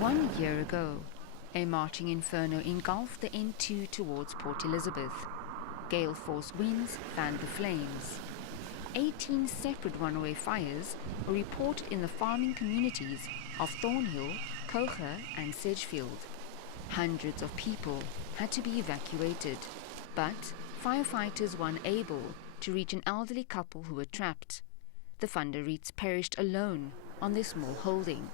1 year ago, a marching inferno engulfed the N2 towards Port Elizabeth. Gale force winds fanned the flames. 18 separate runaway fires were reported in the farming communities of Thornhill, Kouga and Sedgefield. Hundreds of people had to be evacuated, but firefighters were unable to reach an elderly couple who were trapped. The Van der Riets perished alone on their small holding.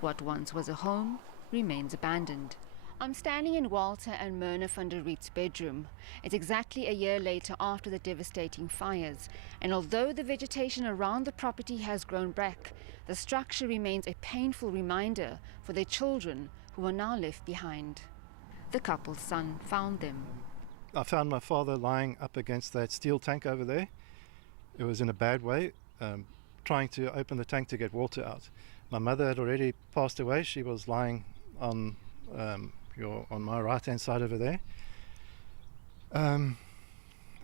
What once was a home remains abandoned. I'm standing in Walter and Myrna Van der Riet's bedroom. It's exactly a year later after the devastating fires, and although the vegetation around the property has grown back, the structure remains a painful reminder for their children who are now left behind. The couple's son found them. I found my father lying up against that steel tank over there. It was in a bad way, trying to open the tank to get water out. My mother had already passed away. She was lying on my right-hand side over there.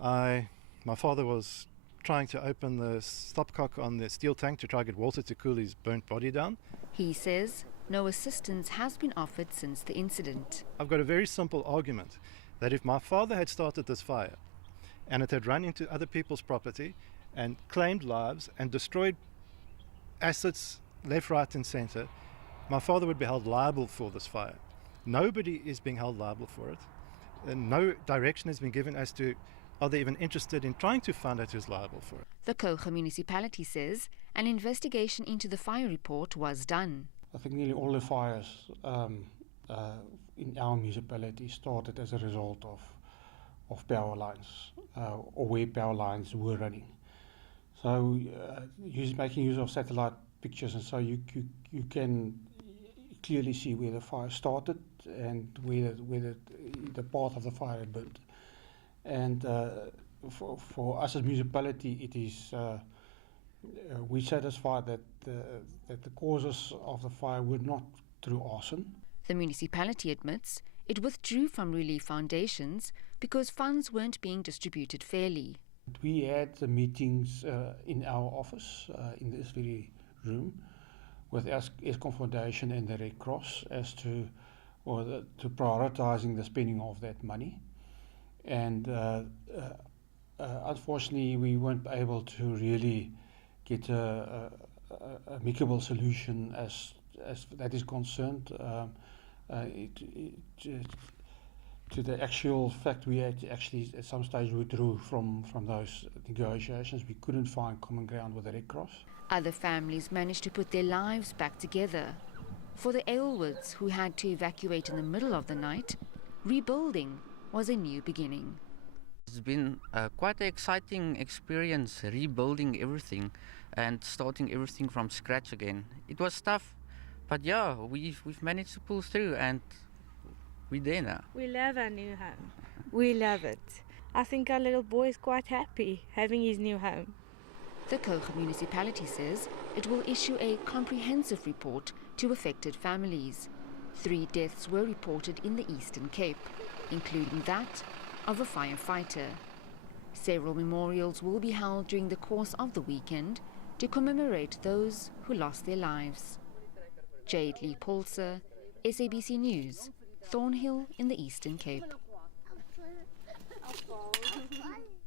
My father was trying to open the stopcock on the steel tank to try to get water to cool his burnt body down. He says no assistance has been offered since the incident. I've got a very simple argument that if my father had started this fire and it had run into other people's property and claimed lives and destroyed assets left, right and centre, my father would be held liable for this fire. Nobody is being held liable for it. And no direction has been given as to are they even interested in trying to find out who's liable for it. The Kouga municipality says an investigation into the fire report was done. I think nearly all the fires in our municipality started as a result of power lines or where power lines were running. So making use of satellite pictures, and so you can clearly see where the fire started and where the path of the fire had burned. And for us as municipality, it is we satisfied that the causes of the fire were not through arson. The municipality admits it withdrew from relief foundations because funds weren't being distributed fairly. We had the meetings in our office, in this very room, with Eskom Foundation and the Red Cross as to prioritising the spending of that money. And unfortunately, we weren't able to really get a amicable solution as that is concerned. To the actual fact, we had actually at some stage withdrew from those negotiations. We couldn't find common ground with the Red Cross. Other families managed to put their lives back together. For the Aylwards, who had to evacuate in the middle of the night, rebuilding was a new beginning. It's been quite an exciting experience, rebuilding everything and starting everything from scratch again. It was tough, but yeah, we've managed to pull through and we're there now. We love our new home. We love it. I think our little boy is quite happy having his new home. The Kouga municipality says it will issue a comprehensive report to affected families. 3 deaths were reported in the Eastern Cape, including that of a firefighter. Several memorials will be held during the course of the weekend to commemorate those who lost their lives. Jayed-Leigh, SABC News, Thornhill in the Eastern Cape.